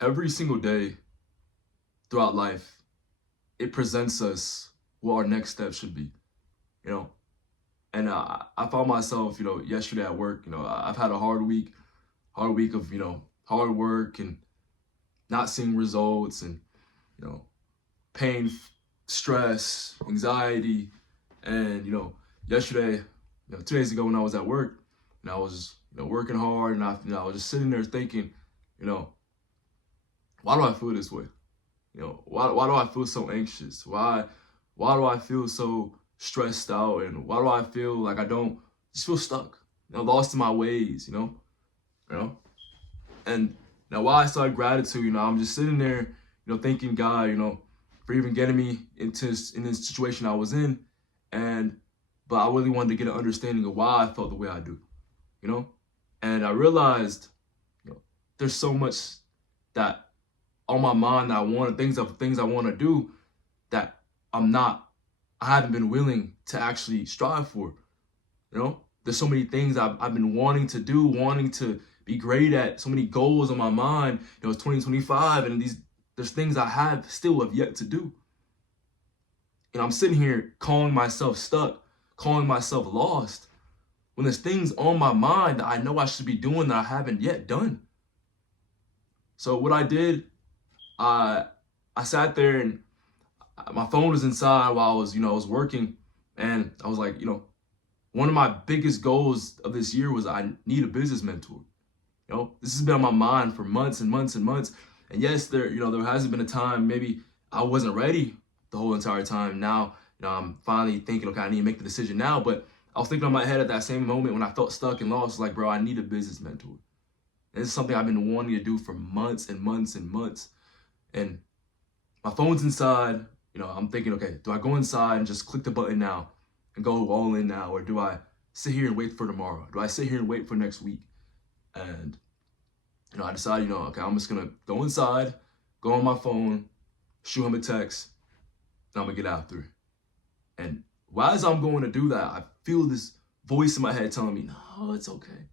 every single day throughout life, it presents us what our next step should be, you know. And I found myself, yesterday at work, I've had a hard week of, hard work and not seeing results and, you know, pain, stress, anxiety. And, yesterday, 2 days ago when I was at work and I was, working hard and I was just sitting there thinking, you know, why do I feel this way? Why do I feel so anxious? Why do I feel so stressed out? And why do I feel like I don't just feel stuck, lost in my ways, you know? And now why I started gratitude, I'm just sitting there, thanking God, for even getting me in this situation I was in. And but I really wanted to get an understanding of why I felt the way I do, you know? And I realized, there's so much that on my mind that I want, things I want to do that I haven't been willing to actually strive for. There's so many things I've been wanting to do, wanting to be great at, so many goals on my mind. It's 2025 and there's things I still have yet to do. I'm sitting here calling myself stuck, calling myself lost, when there's things on my mind that I know I should be doing that I haven't yet done. So what I did, I sat there and my phone was inside while I was working, and I was like, one of my biggest goals of this year was I need a business mentor. This has been on my mind for months and months and months. And yes, there hasn't been a time maybe I wasn't ready the whole entire time. Now, I'm finally thinking, okay, I need to make the decision now. But I was thinking in my head at that same moment when I felt stuck and lost, like, bro, I need a business mentor. And this is something I've been wanting to do for months and months and months. And my phone's inside. I'm thinking, okay, do I go inside and just click the button now and go all in now? Or do I sit here and wait for tomorrow? Do I sit here and wait for next week? And, I decided, okay, I'm just going to go inside, go on my phone, shoot him a text, and I'm going to get after it. And as I'm going to do that, I feel this voice in my head telling me, no, it's okay.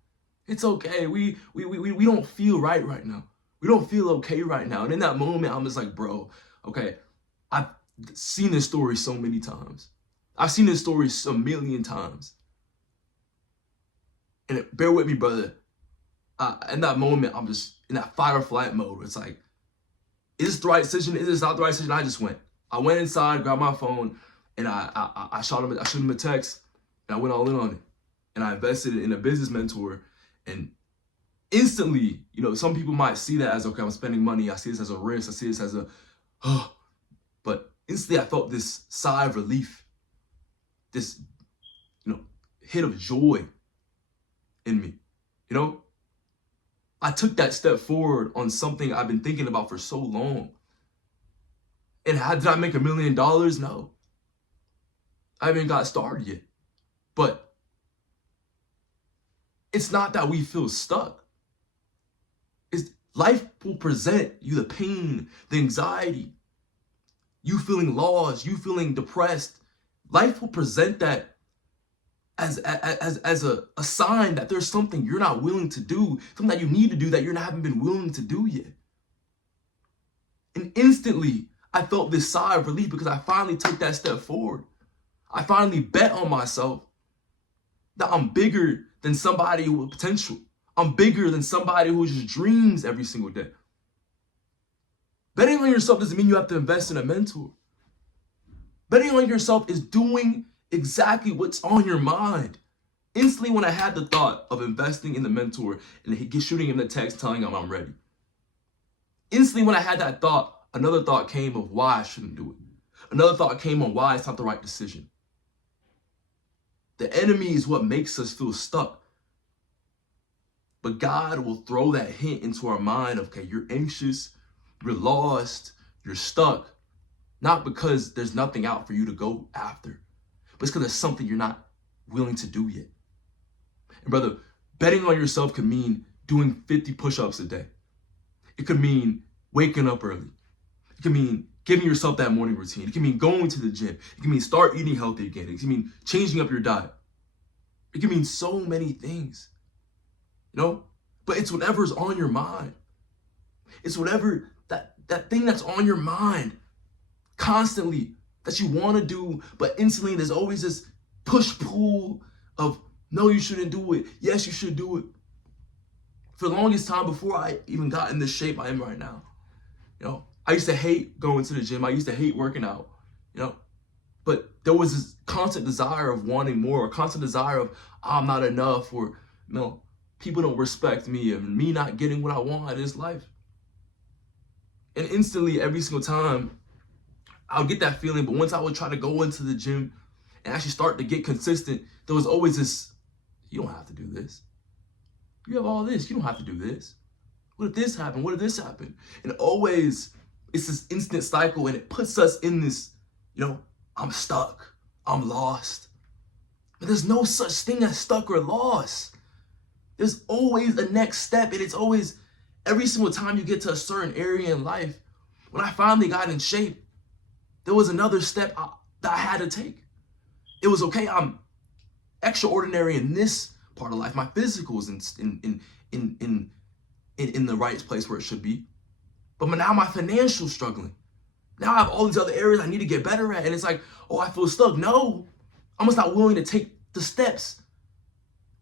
It's okay. We don't feel right now. We don't feel okay right now. And in that moment, I'm just like, bro, okay, I've seen this story so many times. I've seen this story a million times. And bear with me, brother. In that moment, I'm just in that fight or flight mode. It's like, is this the right decision? Is this not the right decision? I went inside, grabbed my phone, and I shot him a text, and I went all in on it. And I invested in a business mentor. And instantly, some people might see that as, okay, I'm spending money. I see this as a risk. I see this as but instantly I felt this sigh of relief, this, hit of joy in me. I took that step forward on something I've been thinking about for so long. And did I make $1 million? No. I haven't got started yet. But it's not that we feel stuck. Life will present you the pain, the anxiety, you feeling lost, you feeling depressed. Life will present that as a sign that there's something you're not willing to do, something that you need to do that you haven't been willing to do yet. And instantly, I felt this sigh of relief because I finally took that step forward. I finally bet on myself that I'm bigger than somebody with potential. I'm bigger than somebody who just dreams every single day. Betting on yourself doesn't mean you have to invest in a mentor. Betting on yourself is doing exactly what's on your mind. Instantly, when I had the thought of investing in the mentor and shooting him the text telling him I'm ready, instantly when I had that thought, another thought came of why I shouldn't do it. Another thought came on why it's not the right decision. The enemy is what makes us feel stuck. But God will throw that hint into our mind of, okay, you're anxious, you're lost, you're stuck. Not because there's nothing out for you to go after, but it's because there's something you're not willing to do yet. And brother, betting on yourself could mean doing 50 push-ups a day. It could mean waking up early. It could mean giving yourself that morning routine. It can mean going to the gym. It can mean start eating healthy again. It can mean changing up your diet. It can mean so many things, but it's whatever's on your mind. It's whatever that thing that's on your mind constantly that you want to do, but instantly there's always this push-pull of, no, you shouldn't do it. Yes, you should do it. For the longest time before I even got in the shape I am right now, I used to hate going to the gym. I used to hate working out, but there was this constant desire of wanting more, a constant desire of, I'm not enough, or, people don't respect me, and me not getting what I want in this life. And instantly, every single time, I would get that feeling, but once I would try to go into the gym and actually start to get consistent, there was always this, you don't have to do this. You have all this, you don't have to do this. What if this happened? What if this happened? And always, it's this instant cycle, and it puts us in this, I'm stuck, I'm lost. But there's no such thing as stuck or lost. There's always a next step, and it's always, every single time you get to a certain area in life, when I finally got in shape, there was another step that I had to take. It was, okay, I'm extraordinary in this part of life. My physical is in the right place where it should be. But now my financial struggling. Now I have all these other areas I need to get better at. And it's like, oh, I feel stuck. No, I'm just not willing to take the steps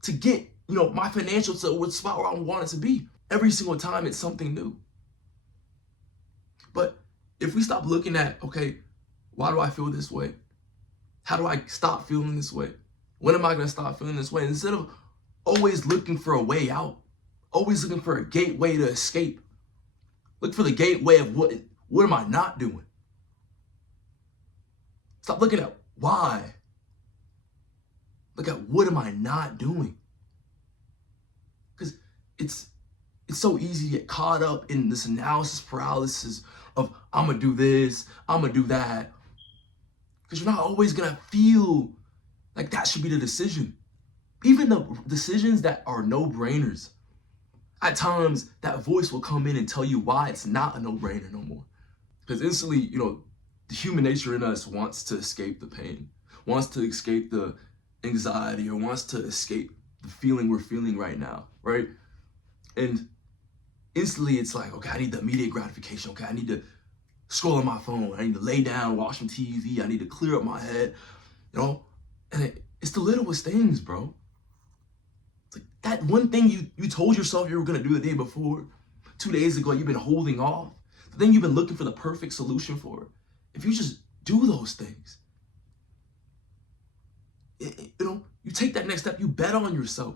to get, my financial to the spot where I want it to be. Every single time it's something new. But if we stop looking at, okay, why do I feel this way? How do I stop feeling this way? When am I going to stop feeling this way? Instead of always looking for a way out, always looking for a gateway to escape, look for the gateway of what am I not doing? Stop looking at why. Look at what am I not doing? Because it's so easy to get caught up in this analysis paralysis of, I'm going to do this, I'm going to do that. Because you're not always going to feel like that should be the decision. Even the decisions that are no-brainers, at times that voice will come in and tell you why it's not a no-brainer no more. Because instantly, the human nature in us wants to escape the pain, wants to escape the anxiety, or wants to escape the feeling we're feeling right now, right? And instantly it's like, okay, I need the immediate gratification. Okay, I need to scroll on my phone. I need to lay down, watch some TV. I need to clear up my head, And it's the littlest things, bro. It's like that one thing you told yourself you were going to do the day before, 2 days ago, you've been holding off. The thing you've been looking for the perfect solution for. If you just do those things, you take that next step, you bet on yourself.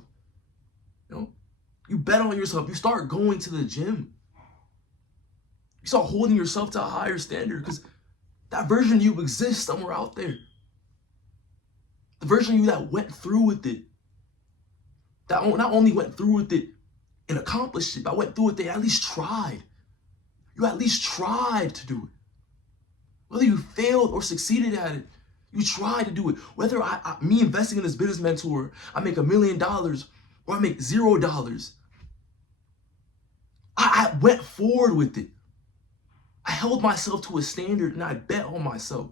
You bet on yourself. You start going to the gym. You start holding yourself to a higher standard, because that version of you exists somewhere out there. The version of you that went through with it, that not only went through with it and accomplished it, but went through with it, at least tried. You at least tried to do it. Whether you failed or succeeded at it, you tried to do it. Whether me investing in this business mentor, I make $1 million or I make $0, I went forward with it. I held myself to a standard and I bet on myself.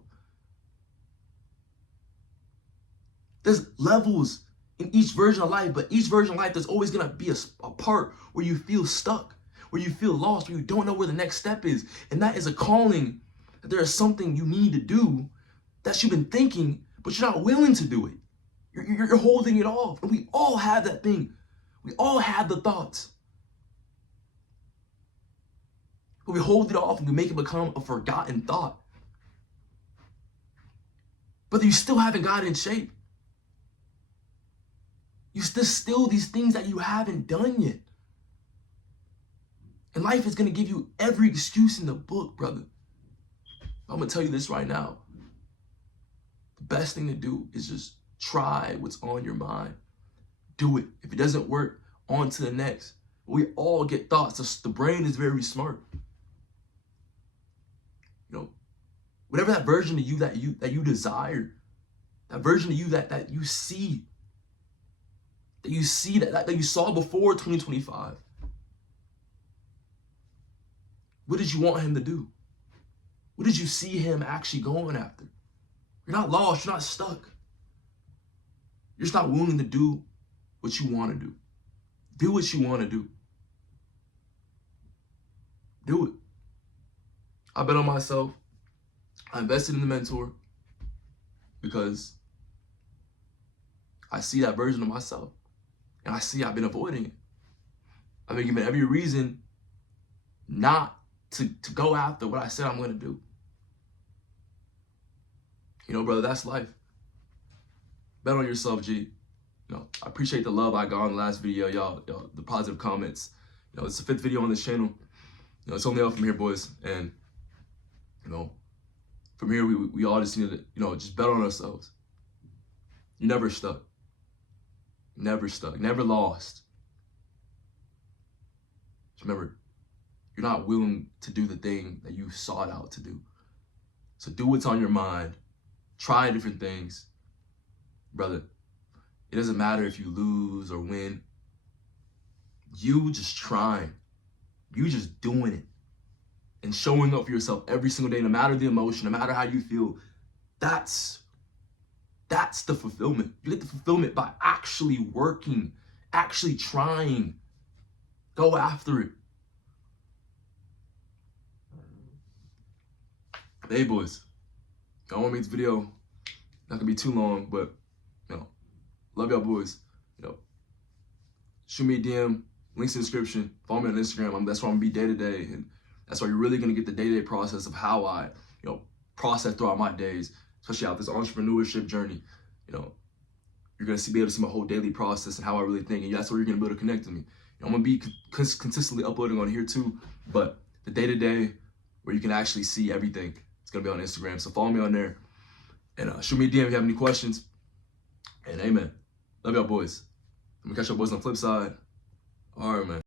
There's levels in each version of life, but each version of life, there's always going to be a part where you feel stuck, where you feel lost, where you don't know where the next step is. And that is a calling that there is something you need to do that you've been thinking, but you're not willing to do it. You're holding it off. And we all have that thing. We all have the thoughts. But we hold it off and we make it become a forgotten thought. But you still haven't gotten in shape. There's still these things that you haven't done yet. And life is going to give you every excuse in the book, brother. I'm going to tell you this right now. The best thing to do is just try what's on your mind. Do it. If it doesn't work, on to the next. We all get thoughts. The brain is very smart. Whatever that version of you that you desire, that version of you that you see, that you saw before 2025. What did you want him to do? What did you see him actually going after? You're not lost, you're not stuck. You're just not willing to do what you want to do. Do what you want to do. Do it. I bet on myself. I invested in the mentor because I see that version of myself. And I see I've been avoiding it. I've been given every reason not to go after what I said I'm going to do. You know, brother, that's life. Bet on yourself, G. You know, I appreciate the love I got on the last video, y'all, the positive comments. You know, it's the 5th video on this channel. You know, it's only up from here, boys. And, you know, from here, we all just need to, you know, just bet on ourselves. You're never stuck. Never stuck. Never lost. Just remember, you're not willing to do the thing that you sought out to do. So do what's on your mind. Try different things. Brother, it doesn't matter if you lose or win. You just trying. You just doing it. And showing up for yourself every single day, no matter the emotion, no matter how you feel. That's the fulfillment. You get the fulfillment by actually working, actually trying. Go after it. Hey, boys. I don't want to make this video not gonna be too long, but you know, love y'all, boys. You know, shoot me a DM, links in the description. Follow me on Instagram. That's where I'm gonna be day to day, and that's why you're really gonna get the day-to-day process of how I, you know, process throughout my days, especially out this entrepreneurship journey. You know, you're gonna be able to see my whole daily process and how I really think, and that's where you're gonna be able to connect to me. You know, I'm gonna be consistently uploading on here too, but the day-to-day where you can actually see everything, it's gonna be on Instagram. So follow me on there, and shoot me a DM if you have any questions. And amen. Love y'all, boys. I'm gonna catch y'all boys on the flip side. All right, man.